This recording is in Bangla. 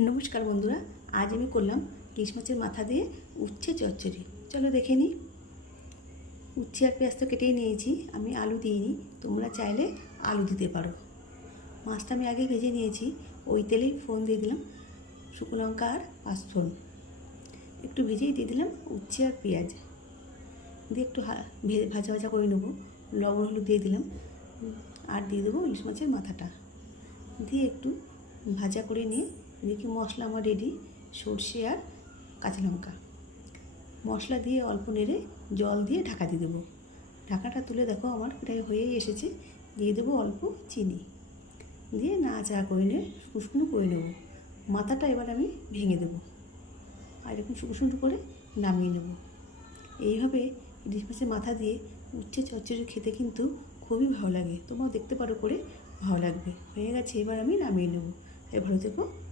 নমস্কার বন্ধুরা, আজ আমি করলাম ইলিশ মাছের মাথা দিয়ে উচ্ছে চচ্চড়ি। চলো দেখে নিই। উচ্ছে আর পেঁয়াজ তো কেটেই নিয়েছি, আমি আলু দিইনি, তোমরা চাইলে আলু দিতে পারো। মাছটা আমি আগে ভেজে নিয়েছি, ওই তেলেই ফোড়ন দিয়ে দিলাম শুকনো লঙ্কা আর পাঁচফোড়ন। একটু ভেজেই দিয়ে দিলাম উচ্ছে আর পেঁয়াজ দিয়ে একটু ভাজা ভাজা করে নেবো। লবণ হলুদ দিয়ে দিলাম আর দিয়ে দেবো ইলিশ মাছের মাথাটা দিয়ে একটু ভাজা করে নিয়ে দেখি মশলা আমার রেডি। সর্ষে আর কাঁচা লঙ্কা মশলা দিয়ে অল্প নেড়ে জল দিয়ে ঢাকা দিয়ে দেবো। ঢাকাটা তুলে দেখো আমার প্রায় হয়েই এসেছে। দিয়ে দেবো অল্প চিনি, দিয়ে নাড়াচাড়া করে নিয়ে শুকনো করে নেবো। মাথাটা এবার আমি ভেঙে দেবো আর এরকম শুকনো করে নামিয়ে নেব। এইভাবে ইলিশ মাছের মাথা দিয়ে উচ্ছে চচ্চড়ি খেতে কিন্তু খুবই ভালো লাগে। তোমরাও দেখতে পারো করে, ভালো লাগবে। হয়ে গেছে, এবার আমি নামিয়ে নেব। ভালো থেকো।